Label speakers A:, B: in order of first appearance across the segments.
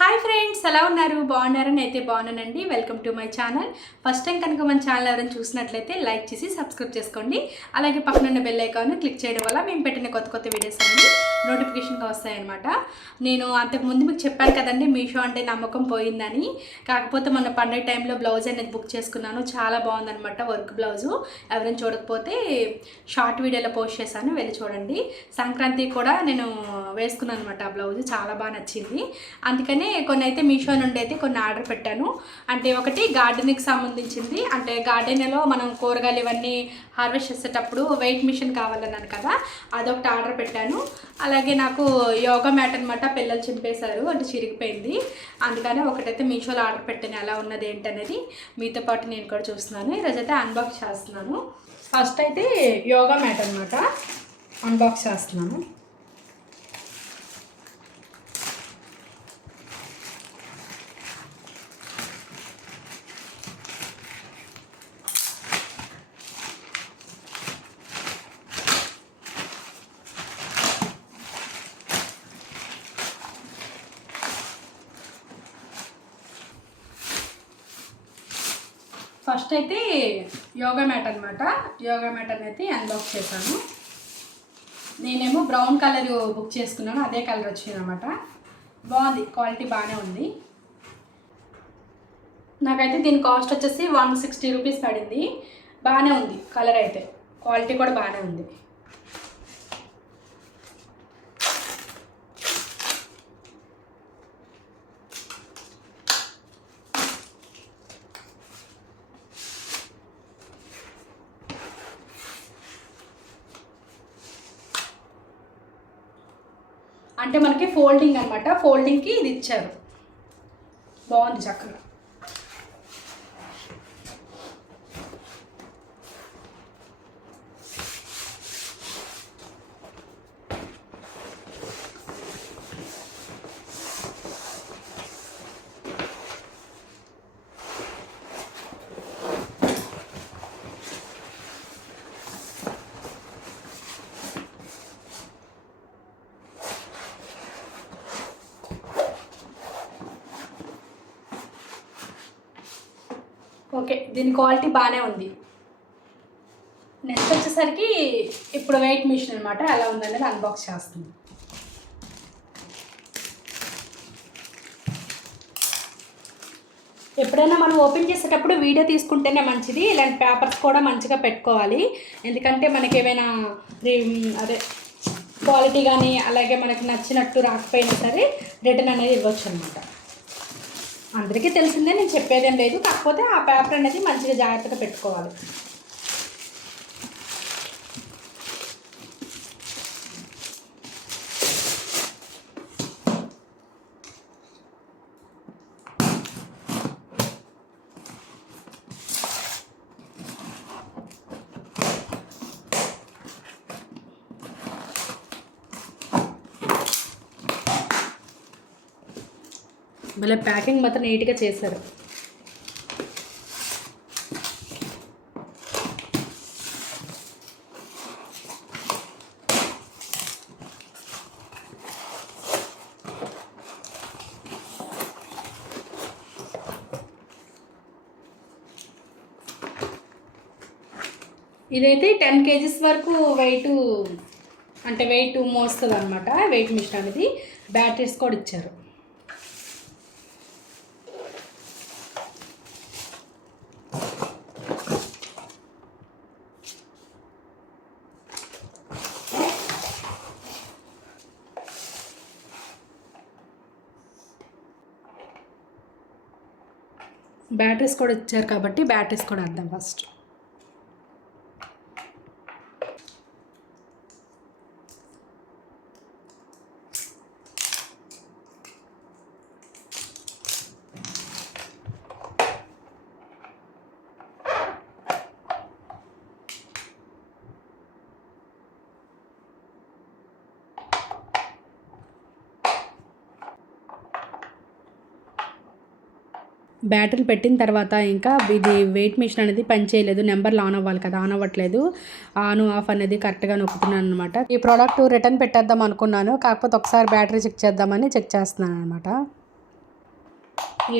A: Hi friends ఎలా ఉన్నారు? బాగున్నారని అయితే బాగున్నానండి. Welcome to my channel first time కనుక మన ఛానల్ ఎవరైనా చూసినట్లయితే లైక్ చేసి సబ్స్క్రైబ్ చేసుకోండి. అలాగే పక్కన ఉన్న బెల్ ఐకాన్ క్లిక్ చేయడం వల్ల మేము పెట్టిన కొత్త కొత్త వీడియోస్ అన్ని నోటిఫికేషన్గా వస్తాయన్నమాట. నేను అంతకు ముందు మీకు చెప్పాను కదండి మీషో అంటే నమ్మకం పోయిందని. కాకపోతే మొన్న పండగ టైంలో బ్లౌజ్ అనేది బుక్ చేసుకున్నాను. చాలా బాగుందన్నమాట వర్క్ బ్లౌజు ఎవరైనా చూడకపోతే షార్ట్ వీడియోలో పోస్ట్ చేశాను వెళ్ళి చూడండి. సంక్రాంతి కూడా నేను వేసుకున్నాను అనమాట ఆ బ్లౌజ్ చాలా బాగా నచ్చింది. అందుకనే కొన్ని అయితే మీషో నుండి అయితే కొన్ని ఆర్డర్ పెట్టాను. అంటే ఒకటి గార్డెన్కి సంబంధించింది. అంటే గార్డెన్లో మనం కూరగాయలు ఇవన్నీ హార్వెస్ట్ చేసేటప్పుడు వెయిట్ మిషన్ కావాలన్నాను కదా అదొకటి ఆర్డర్ పెట్టాను. అలాగే నాకు యోగా మ్యాట్ అనమాట పిల్లలు చింపేశారు అంటే చిరిగిపోయింది. అందుకనే ఒకటైతే మీషోలో ఆర్డర్ పెట్టాను ఎలా ఉన్నది ఏంటనేది మీతో పాటు నేను కూడా చూస్తున్నాను. ఈరోజైతే అన్బాక్స్ చేస్తున్నాను. ఫస్ట్ అయితే యోగా మ్యాట్ అనమాట అన్బాక్స్ చేస్తున్నాను. ఫస్ట్ అయితే యోగా మ్యాట్ అనమాట యోగా మ్యాట్ అనేది అన్బాక్స్ చేశాను. నేనేమో బ్రౌన్ కలర్ బుక్ చేసుకున్నాను అదే కలర్ వచ్చింది అనమాట బాగుంది క్వాలిటీ బాగానే ఉంది. నాకైతే దీని కాస్ట్ వచ్చేసి వన్ సిక్స్టీ రూపీస్ పడింది. బాగానే ఉంది కలర్ అయితే. క్వాలిటీ కూడా బాగానే ఉంది. అంటే మనకి ఫోల్డింగ్ అనమాట ఫోల్డింగ్కి ఇది ఇచ్చారు. బాగుంది చక్కగా. ఓకే దీని క్వాలిటీ బాగానే ఉంది. నెక్స్ట్ వచ్చేసరికి ఇప్పుడు వెయిట్ మిషన్ అనమాట ఎలా ఉందనేది అన్బాక్స్ చేస్తుంది ఎప్పుడైనా మనం ఓపెన్ చేసేటప్పుడు వీడియో తీసుకుంటేనే మంచిది ఇలాంటి పేపర్స్ కూడా మంచిగా పెట్టుకోవాలి. ఎందుకంటే మనకి ఏమైనా అదే క్వాలిటీ కానీ అలాగే మనకి నచ్చినట్టు రాకపోయినా సరే రిటర్న్ అనేది ఇవ్వచ్చు అనమాట అందరికీ తెలిసిందే నేను చెప్పేదేం లేదు. కాకపోతే ఆ పేపర్ అనేది మంచిగా జాగ్రత్తగా పెట్టుకోవాలి. మళ్ళీ ప్యాకింగ్ మాత్రం నీట్గా చేశారు. ఇదైతే టెన్ కేజీస్ వరకు వెయిట్ అంటే వెయిట్ మోస్తుంది అనమాట వెయిట్ మిషన్ అనేది బ్యాటరీస్ కూడా ఇచ్చారు. బ్యాటరీస్ కూడా ఇచ్చారు కాబట్టి బ్యాటరీస్ కూడా అర్థం ఫస్ట్. బ్యాటరీ పెట్టిన తర్వాత ఇంకా ఇది వెయిట్ మిషన్ అనేది పనిచేయలేదు నెంబర్లు ఆన్ అవ్వాలి కదా ఆన్ అవ్వట్లేదు. ఆన్ ఆఫ్ అనేది కరెక్ట్గా నొక్కుతున్నాను అనమాట ఈ ప్రోడక్ట్ రిటర్న్ పెట్టేద్దాం అనుకున్నాను. కాకపోతే ఒకసారి బ్యాటరీ చెక్ చేద్దామని చెక్ చేస్తున్నాను అనమాట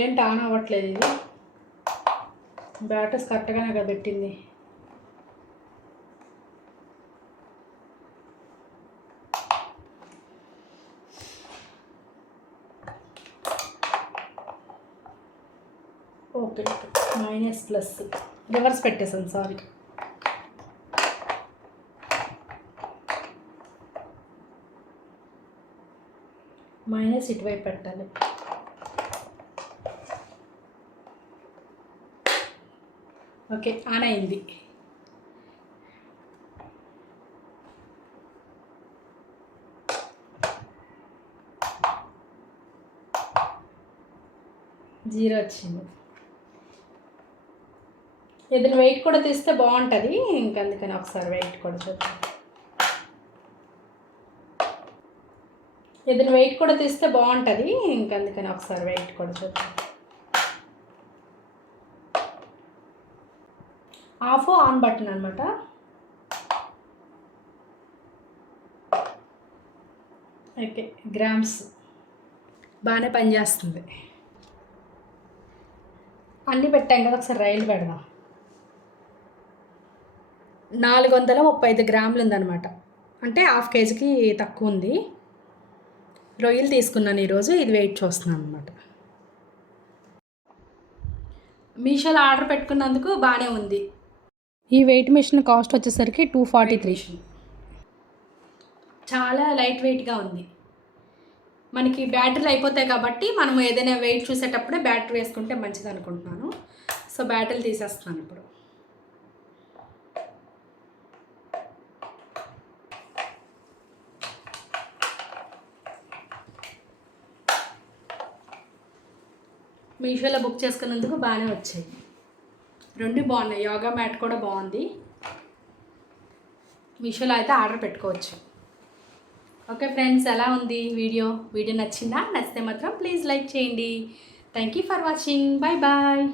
A: ఏంటి ఆన్ అవ్వట్లేదు ఇది? బ్యాటరీస్ కరెక్ట్గానే కదా పెట్టింది. Okay minus plus. రివర్స్ పెట్టేసాను సారీ. మైనస్ ఇటువైపు పెట్టాలి. ఓకే ఆన్ అయింది. జీరో వచ్చింది. ఏదైనా వెయిట్ కూడా తీస్తే బాగుంటుంది. ఇంకా అందుకని ఒకసారి వెయిట్ కూడా చూద్దాం. ఏదైనా వెయిట్ కూడా తీస్తే బాగుంటుంది. ఇంకా అందుకని ఒకసారి వెయిట్ కూడా చూద్దాం. ఆఫ్ ఆన్ బటన్ అనమాట ఓకే గ్రామ్స్ బాగానే పనిచేస్తుంది. అన్నీ పెట్టాం కదా ఒకసారి రైలు పెడదాం. నాలుగు వందల ముప్పై ఐదు గ్రాములు ఉందన్నమాట అంటే హాఫ్ కేజీకి తక్కువ ఉంది రొయ్యలు తీసుకున్నాను ఈరోజు ఇది వెయిట్ చూస్తున్నాను అనమాట మీషోలో ఆర్డర్ పెట్టుకున్నందుకు బాగానే ఉంది. ఈ వెయిట్ మిషన్ కాస్ట్ వచ్చేసరికి టూ ఫార్టీ త్రీ. చాలా లైట్ వెయిట్గా ఉంది. మనకి బ్యాటరీలు అయిపోతాయి కాబట్టి మనం ఏదైనా వెయిట్ చూసేటప్పుడే బ్యాటరీ వేసుకుంటే మంచిది అనుకుంటున్నాను సో బ్యాటరీలు తీసేస్తున్నాను ఇప్పుడు. మీషోలో బుక్ చేసుకున్నందుకు బాగానే వచ్చాయి. రెండు బాగున్నాయి. యోగా మ్యాట్ కూడా బాగుంది. మీషోలో అయితే ఆర్డర్ పెట్టుకోవచ్చు. ఓకే ఫ్రెండ్స్ ఎలా ఉంది వీడియో? వీడియో నచ్చిందా? నచ్చితే మాత్రం ప్లీజ్ లైక్ చేయండి. Thank you for watching. Bye bye.